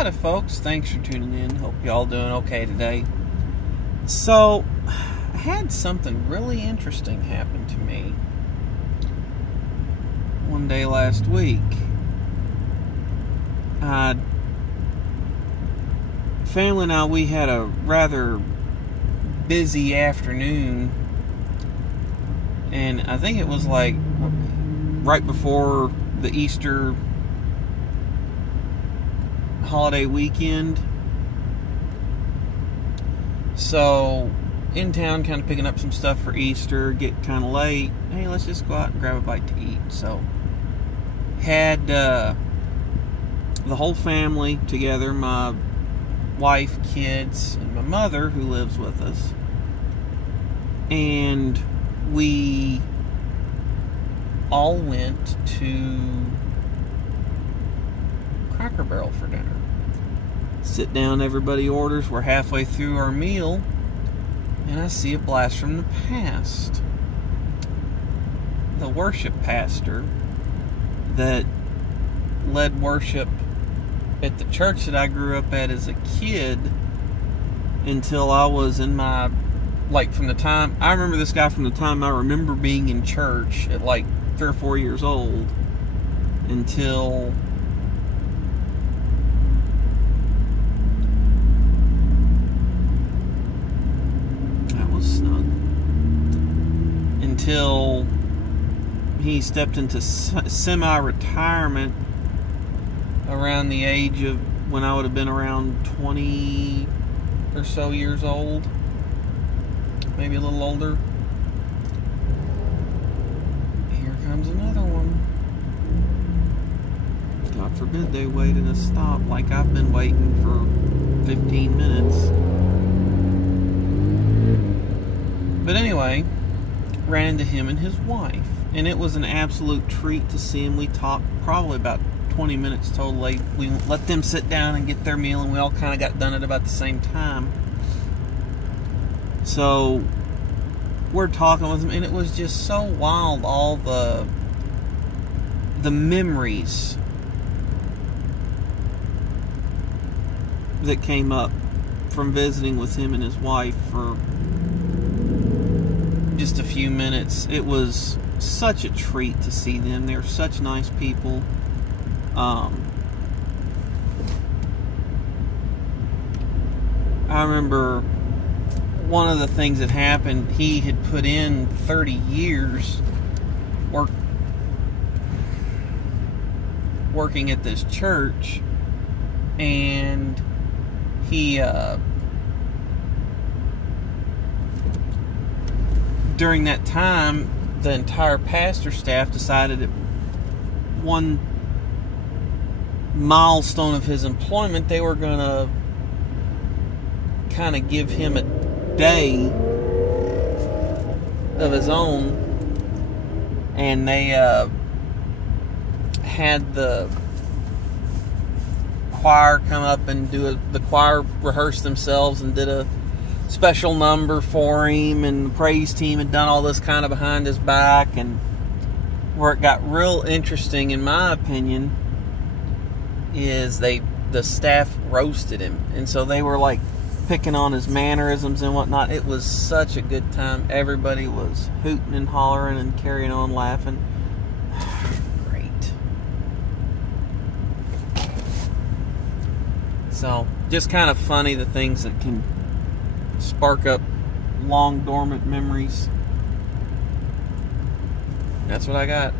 Howdy folks, thanks for tuning in. Hope y'all doing okay today. So, I had something really interesting happen to me one day last week. Family and I, we had a rather busy afternoon, and I think it was like right before the Easter holiday weekend. So in town, kind of picking up some stuff for Easter, get kind of late. Hey, let's just go out and grab a bite to eat. So had the whole family together, my wife, kids, and my mother who lives with us, and we all went to Cracker Barrel for dinner. Sit down, everybody orders. We're halfway through our meal, and I see a blast from the past. The worship pastor that led worship at the church that I grew up at as a kid until I was in my, from the time, I remember this guy from the time I remember being in church at 3 or 4 years old until until he stepped into semi-retirement around the age of when I would have been around 20 or so years old, maybe a little older. Here comes another one. God forbid they waited a stop like I've been waiting for 15 minutes. But anyway, ran into him and his wife, and it was an absolute treat to see him. We talked probably about 20 minutes total. We let them sit down and get their meal, and we all kind of got done at about the same time. So we're talking with them, and it was just so wild, all the memories that came up from visiting with him and his wife for just a few minutes. It was such a treat to see them. They're such nice people. I remember one of the things that happened, he had put in 30 years working at this church, and he during that time, the entire pastor staff decided that one milestone of his employment, they were going to kind of give him a day of his own, and they had the choir come up and the choir rehearsed themselves and did a special number for him, and the praise team had done all this kind of behind his back. And where it got real interesting, in my opinion, is the staff roasted him, and so they were picking on his mannerisms and whatnot. It was such a good time. Everybody was hooting and hollering and carrying on laughing. Great. So just kind of funny, the things that can spark up long dormant memories. That's what I got.